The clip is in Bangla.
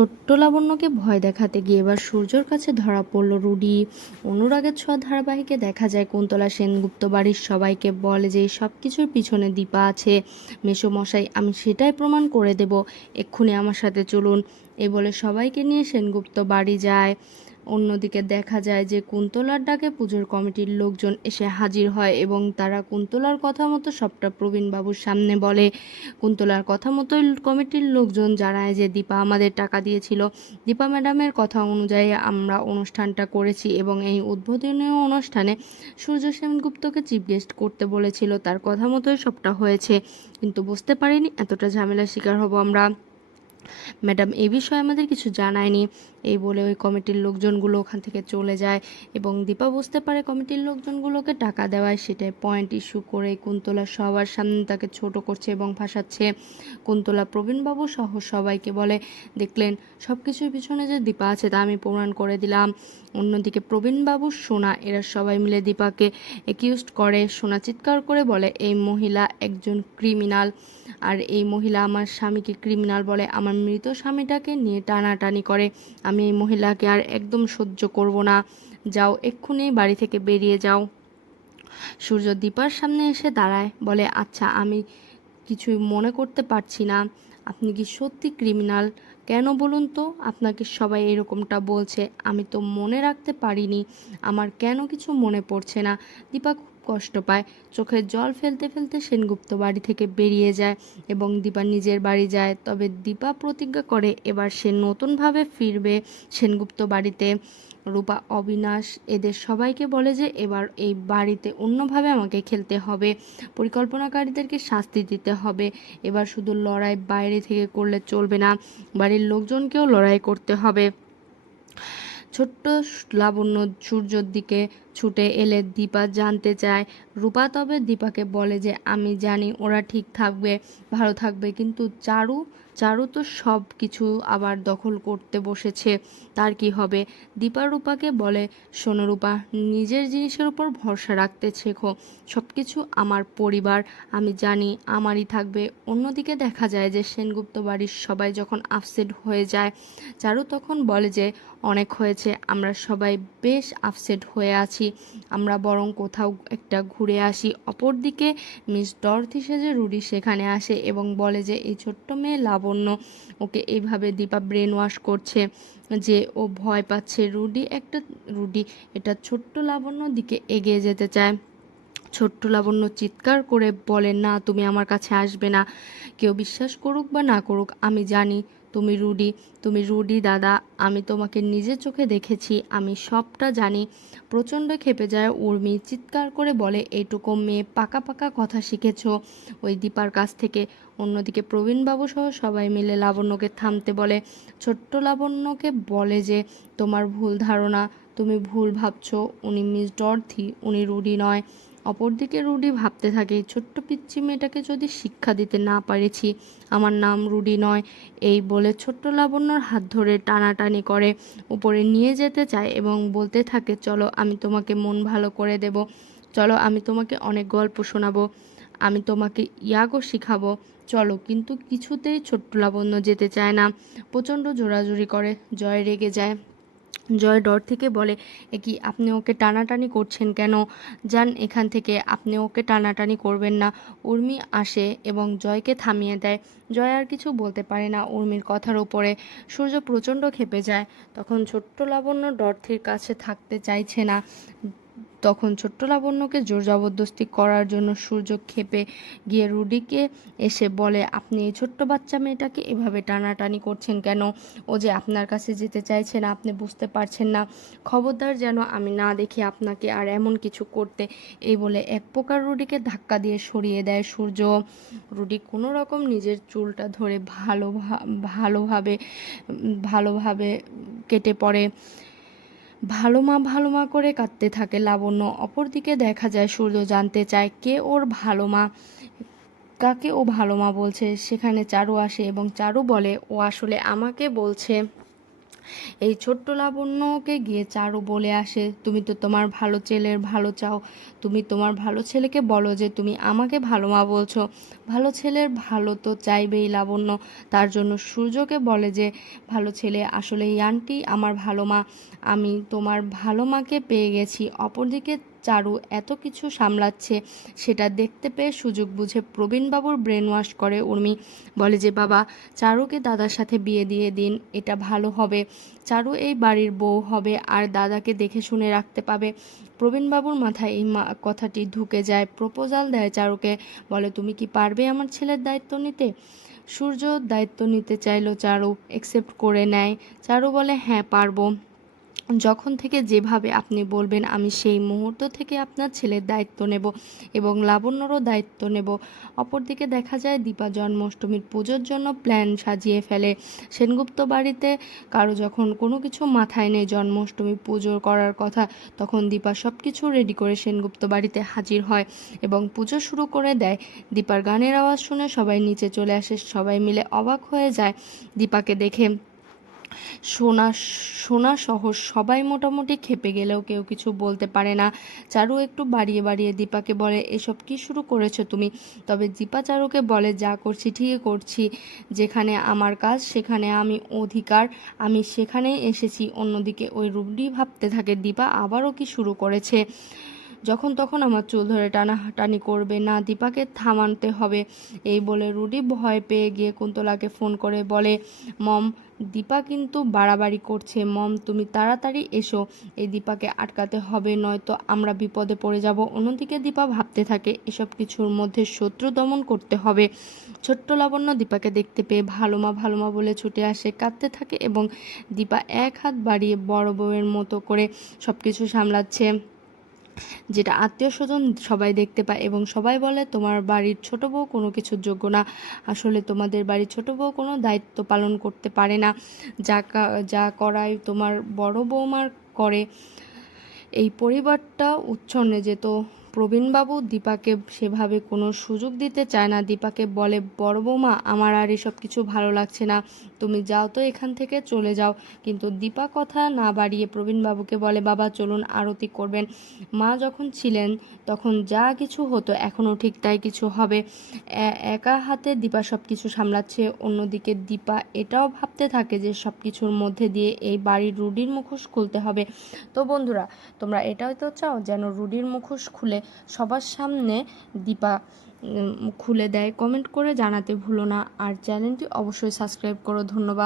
ছোট্ট লাবণ্যকে ভয় দেখাতে গিয়ে এবার সূর্যর কাছে ধরা পড়ল রুডি। অনুরাগের ছোঁয়া ধারাবাহিকে দেখা যায় কুন্তলা সেনগুপ্ত বাড়ির সবাইকে বলে যে সব কিছুর পিছনে দীপা আছে। মেসোমশাই, আমি সেটাই প্রমাণ করে দেব, এক্ষুনি আমার সাথে চলুন। এই বলে সবাইকে নিয়ে সেনগুপ্ত বাড়ি যায়। অন্যদিকে দেখা যায় যে কুন্তলার ডাকে পুজোর কমিটির লোকজন এসে হাজির হয় এবং তারা কুন্তলার কথা মতো সবটা প্রবীণবাবুর সামনে বলে। কুন্তলার কথা মতোই কমিটির লোকজন জানায় যে দীপা আমাদের টাকা দিয়েছিল, দীপা ম্যাডামের কথা অনুযায়ী আমরা অনুষ্ঠানটা করেছি এবং এই উদ্বোধনীয় অনুষ্ঠানে সূর্য সেনগুপ্তকে চিফ গেস্ট করতে বলেছিল, তার কথা মতোই সবটা হয়েছে, কিন্তু বুঝতে পারিনি এতটা ঝামেলার শিকার হব আমরা। ম্যাডাম এই বিষয়ে আমাদের কিছু জানায়নি। এই বলে ওই কমিটির লোকজনগুলো ওখান থেকে চলে যায় এবং দীপা বুঝতে পারে কমিটির লোকজনগুলোকে টাকা দেওয়ায় সেটাই পয়েন্ট ইস্যু করে কুন্তলা সবার সামনে তাকে ছোট করছে এবং ফাঁসাচ্ছে। কুন্তলা প্রবীণবাবু সহ সবাইকে বলে, দেখলেন সব কিছুর পিছনে যে দীপা আছে তা আমি প্রমাণ করে দিলাম। অন্যদিকে প্রবীণবাবু, সোনা এরা সবাই মিলে দীপাকে অ্যাকিউজড করে। সোনা চিৎকার করে বলে, এই মহিলা একজন ক্রিমিনাল, আর এই মহিলা আমার স্বামীকে ক্রিমিনাল বলে, আমার মৃত স্বামীটাকে নিয়ে টানাটানি করে। আমি এই মহিলাকে আর একদম সহ্য করব না, যাও এক্ষুনি বাড়ি থেকে বেরিয়ে যাও। সূর্য দীপার সামনে এসে দাঁড়ায়, বলে, আচ্ছা আমি কিছুই মনে করতে পারছি না, আপনি কি সত্যি ক্রিমিনাল? কেন বলুন তো, আপনাকে সবাই এরকমটা বলছে, আমি তো মনে রাখতে পারিনি, আমার কেন কিছু মনে পড়ছে না। দীপা খুব কষ্ট পায়, চোখের জল ফেলতে ফেলতে সেনগুপ্ত বাড়ি থেকে বেরিয়ে যায় এবং দীপা নিজের বাড়ি যায়। তবে দীপা প্রতিজ্ঞা করে এবার সে নতুনভাবে ফিরবে সেনগুপ্ত বাড়িতে। রূপা, অবিনাশ এদের সবাইকে বলে যে এবার এই বাড়িতে অন্যভাবে আমাকে খেলতে হবে, পরিকল্পনাকারীদেরকে শাস্তি দিতে হবে, এবার শুধু লড়াই বাইরে থেকে করলে চলবে না, বাড়ির লোকজনকেও লড়াই করতে হবে। ছোট্ট লাবণ্য সূর্যর দিকে ছুটে এলে দীপা জানতে চায় রূপা, তবে দীপাকে বলে যে আমি জানি ওরা ঠিক থাকবে, ভালো থাকবে, কিন্তু চারু চারু তো সব কিছু আবার দখল করতে বসেছে, তার কি হবে? দীপা রূপাকে বলে, শোনো রূপা, নিজের জিনিসের উপর ভরসা রাখতে শেখো, সব কিছু আমার পরিবার, আমি জানি আমারই থাকবে। অন্যদিকে দেখা যায় যে সেনগুপ্ত বাড়ির সবাই যখন আপসেট হয়ে যায়, চারু তখন বলে যে অনেক হয়েছে, আমরা সবাই বেশ আপসেট হয়ে আছি, আমরা বরং কোথাও একটা ঘুরে আসি। অপরদিকে মিস ডরথি সেজে রুডি সেখানে আসে এবং বলে যে এই ছোট্ট মেয়ে লাবণ্য, ওকে এইভাবে দীপা ব্রেন ওয়াশ করছে যে ও ভয় পাচ্ছে। রুডি এটা ছোট্ট লাবণ্যর দিকে এগিয়ে যেতে চায়। ছোট্ট লাবণ্য চিৎকার করে বলে, না, তুমি আমার কাছে আসবে না, কেউ বিশ্বাস করুক বা না করুক আমি জানি তুমি রুডি দাদা, আমি তোমাকে নিজের চোখে দেখেছি, আমি সবটা জানি। প্রচণ্ড ক্ষেপে যায় উর্মি, চিৎকার করে বলে, এইটুকু মেয়ে পাকা পাকা কথা শিখেছ ওই দীপার কাছ থেকে। অন্যদিকে প্রবীণবাবু সহ সবাই মিলে লাবণ্যকে থামতে বলে। ছোট্ট লাবণ্যকে বলে যে তোমার ভুল ধারণা, তুমি ভুল ভাবছো, উনি মিস ডরথি, উনি রুডি নয়। অপরদিকে রুডি ভাবতে থাকে, ছোট্ট পিচ্চি মেয়েটাকে যদি শিক্ষা দিতে না পেরেছি, আমার নাম রুডি নয়। এই বলে ছোট্ট লাবণ্যর হাত ধরে টানাটানি করে উপরে নিয়ে যেতে চায় এবং বলতে থাকে, চলো আমি তোমাকে মন ভালো করে দেব, চলো আমি তোমাকে অনেক গল্প শোনাবো, আমি তোমাকে ইয়াগো শিখাবো, চলো। কিন্তু কিছুতেই ছোট্ট লাবণ্য যেতে চায় না, প্রচণ্ড জোরাজুরি করে। জয় রেগে যায়। জয় ডর থেকে বলে, এ কি, আপনি ওকে টানাটানি করছেন কেন? যান এখান থেকে, আপনি ওকে টানাটানি করবেন না। উর্মি আসে এবং জয়কে থামিয়ে দেয়। জয় আর কিছু বলতে পারে না উর্মির কথার উপরে। সূর্য প্রচণ্ড ক্ষেপে যায়। তখন ছোট্ট লাবণ্য ডরথির কাছে থাকতে চাইছে না, তখন ছোট্ট লাবণ্যকে জোর জবরদস্তি করার জন্য সূর্য ক্ষেপে গিয়ে রুডিকে এসে বলে, আপনি এই ছোট্ট বাচ্চা মেয়েটাকে এভাবে টানাটানি করছেন কেন? ও যে আপনার কাছে যেতে চাইছে না, আপনি বুঝতে পারছেন না? খবরদার যেন আমি না দেখি আপনাকে আর এমন কিছু করতে। এই বলে এক প্রকার রুডিকে ধাক্কা দিয়ে সরিয়ে দেয় সূর্য। রুডি কোনো রকম নিজের চুলটা ধরে ভালোভাবে ভালোভাবে কেটে পড়ে। ভালো মা করে কাঁদতে থাকে লাবণ্য। অপরদিকে দেখা যায় সূর্য জানতে চায় কে ওর ভালো মা, কাকে ও ভালো মা বলছে। সেখানে চারু আসে এবং চারু বলে, ও আসলে আমাকে বলছে এই ছোট্ট লাবণ্যকে গিয়ে চারু বলে আসে, তুমি তো তোমার ভালো ছেলের ভালো চাও, তুমি তোমার ভালো ছেলেকে বলো যে তুমি আমাকে ভালো মা বলছো। ভালো ছেলের ভালো তো চাইবেই লাবণ্য, তার জন্য সূর্যকে বলে যে ভালো ছেলে আসলে এই আন্টি আমার ভালো মা, আমি তোমার ভালো মাকে পেয়ে গেছি। অপরদিকে চারু এত কিছু সামলাচ্ছে সেটা দেখতে পেয়ে সুযোগ বুঝে প্রবীণবাবুর ব্রেন ওয়াশ করে উর্মি, বলে যে বাবা চারুকে দাদার সাথে বিয়ে দিয়ে দিন, এটা ভালো হবে, চারু এই বাড়ির বউ হবে আর দাদাকে দেখে শুনে রাখতে পাবে। প্রবীণবাবুর মাথায় এই কথাটি ঢুকে যায়, প্রপোজাল দেয় চারুকে, বলে তুমি কি পারবে আমার ছেলের দায়িত্ব নিতে। সূর্য দায়িত্ব নিতে চাইলো, চারু একসেপ্ট করে নেয়। চারু বলে হ্যাঁ পারবো, যখন থেকে যেভাবে আপনি বলবেন আমি সেই মুহূর্ত থেকে আপনার ছেলের দায়িত্ব নেব এবং লাবণ্যরও দায়িত্ব নেব। অপরদিকে দেখা যায় দীপা জন্মাষ্টমীর পুজোর জন্য প্ল্যান সাজিয়ে ফেলে সেনগুপ্ত বাড়িতে। কারো যখন কোনো কিছু মাথায় নেই জন্মাষ্টমী পুজো করার কথা, তখন দীপা সব কিছু রেডি করে সেনগুপ্ত বাড়িতে হাজির হয় এবং পুজো শুরু করে দেয়। দীপার গানের আওয়াজ শুনে সবাই নিচে চলে আসে, সবাই মিলে অবাক হয়ে যায় দীপাকে দেখে। সোনা সোনা সহ সবাই মোটামুটি খেপে গেলেও কেউ কিছু বলতে পারে না। চারু একটু বাড়িয়ে বাড়িয়ে দীপাকে বলে, এসব কি শুরু করেছো তুমি? তবে দীপা চারুকে বলে, যা করছি ঠিকই করছি, যেখানে আমার কাজ সেখানে আমি অধিকার, আমি সেখানেই এসেছি। অন্যদিকে ওই রুডি ভাবতে থাকে দীপা আবারও কি শুরু করেছে, যখন তখন আমার চুল ধরে টানাটানি করবে, না দীপাকে থামাতে হবে। এই বলে রুডি ভয় পেয়ে গিয়ে কুন্তলাকে ফোন করে বলে, মম দীপা কিন্তু বাড়াবাড়ি করছে, মম তুমি তাড়াতাড়ি এসো, এই দীপাকে আটকাতে হবে, নয়তো আমরা বিপদে পড়ে যাব। অন্যদিকে দীপা ভাবতে থাকে এসব কিছুর মধ্যে শত্রু দমন করতে হবে। ছোট্ট লাবণ্য দীপাকে দেখতে পেয়ে ভালো মা বলে ছুটে আসে, কাঁদতে থাকে এবং দীপা এক হাত বাড়িয়ে বড় বউয়ের মতো করে সব কিছু সামলাচ্ছে, যেটা আত্মীয় স্বজন সবাই দেখতে পায় এবং সবাই বলে তোমার বাড়ির ছোট বউ কোনো কিছুর যোগ্য না, আসলে তোমাদের বাড়ির ছোট বউ কোনো দায়িত্ব পালন করতে পারে না, যা করায় তোমার বড় বৌমার করে। এই পরিবারটা উচ্ছন্নে যেত। প্রবীণবাবু দীপাকে সেভাবে কোনো সুযোগ দিতে চায় না, দীপাকে বলে, বড় বৌমা আমার আর এসব কিছু ভালো লাগছে না, তুমি যাও তো এখান থেকে, চলে যাও। কিন্তু দীপা কথা না বাড়িয়ে প্রবীণবাবুকে বলে, বাবা চলুন আরতি করবেন, মা যখন ছিলেন তখন যা কিছু হতো এখনও ঠিক তাই কিছু হবে। একা হাতে দীপা সব কিছু সামলাচ্ছে। অন্যদিকে দীপা এটাও ভাবতে থাকে যে সব কিছুর মধ্যে দিয়ে এই বাড়ির রুডির মুখোশ খুলতে হবে। তো বন্ধুরা, তোমরা এটাই তো চাও যেন রুডির মুখোশ খুলে সবার সামনে দীপা খুলে দেয়? কমেন্ট করে জানাতে ভুলো না, আর চ্যানেলটি অবশ্যই সাবস্ক্রাইব করো। ধন্যবাদ।